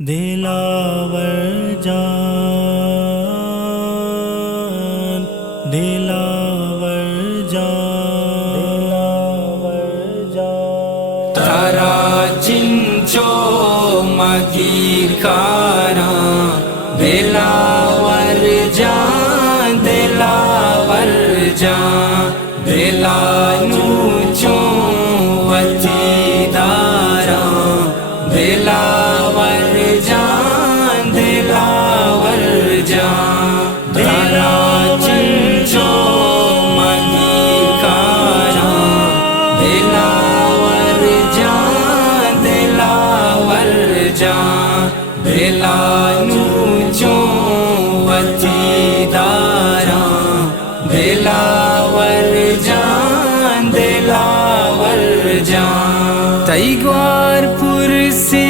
दिलावर जान, दिलावर जान, तारा चिंचो मगीर खारा दिलावर जान, दिलावर जान, दिलानू चो वतीदारा दिलावर जान, दिलावर जान, तारा चिंचो मगीर खारा दिलावर जान, दिलावर जान, दिलानू चो वतीदारा दिलावर जान, दिलावर जान, तैगवार पुरसी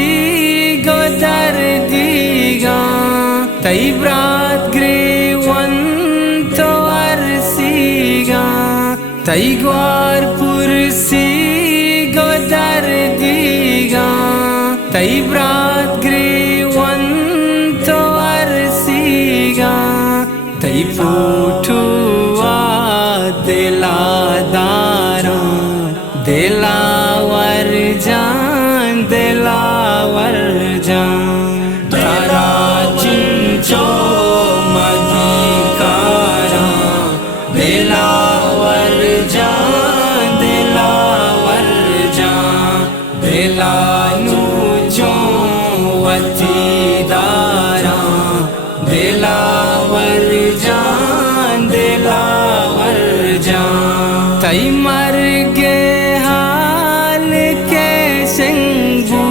गोदर दीगा तै ब्रात ग्रेवन तो अरसीगा तैगवार पुरसी गोदर दीगा तै ब्रात ग्रेवन तो अरसीगा तै पूठुआ दिलादारा दिलावर जान, दिलावर जान, तारा चिंचो मगीर खारा दिलावर जान, दिलावर जान, दिलानू चो वतीदारा दिलावर जान, दिलावर जान, तै मर गे हाल के सिंगू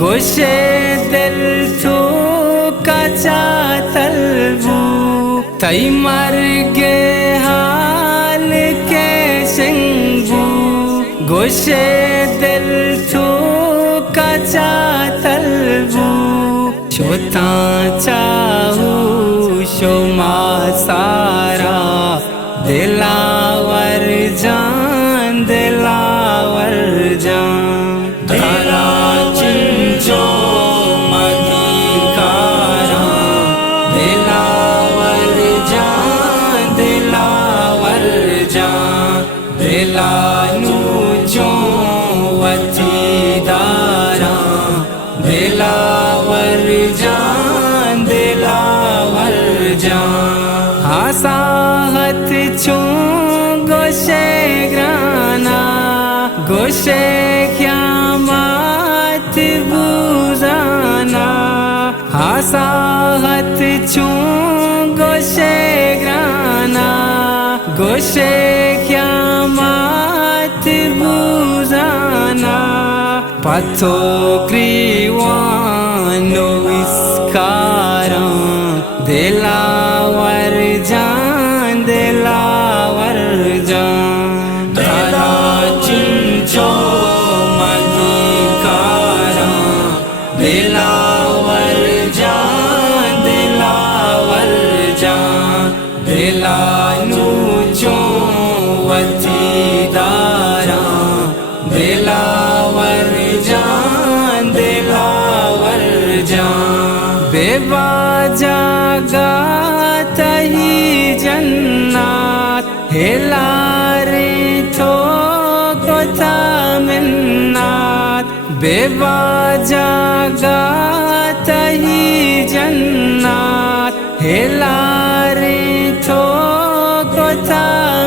गोशे दिल तो कचा तलबू तै मर गे हाल के सिंगू गोशे दिल तो कचा तलबू शोता चाहू शोमा सारा दिलावर जान, दिलावर जान, तारा चिंचो मगीर खारा दिलावर जान, दिलावर जान, दिलानू चो वतीदारा दिलावर जान, दिलावर जान, आसाहत चो गोशे ग्राना गोशे क़यामत बुज़ाना आसाहत चो गोशे ग्राना गोशे क़यामत बुज़ाना पथो ग्रीवानो विस्कारा दिलावर जान, दिलावर जान, तारा चिंचो मगीर खारा दिलावर जान, दिलावर जान, दिलानू चो वतीदारा दिलावर जान, दिलावर जान, बेवाजा गातही जन्नत हेलारे थो कोता मिन्नत बेवाजा गातही जन्नत हेलारे थो कोता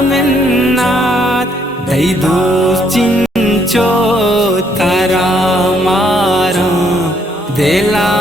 मिन्नत तै दोस्त चिंचो तारा मारा दिला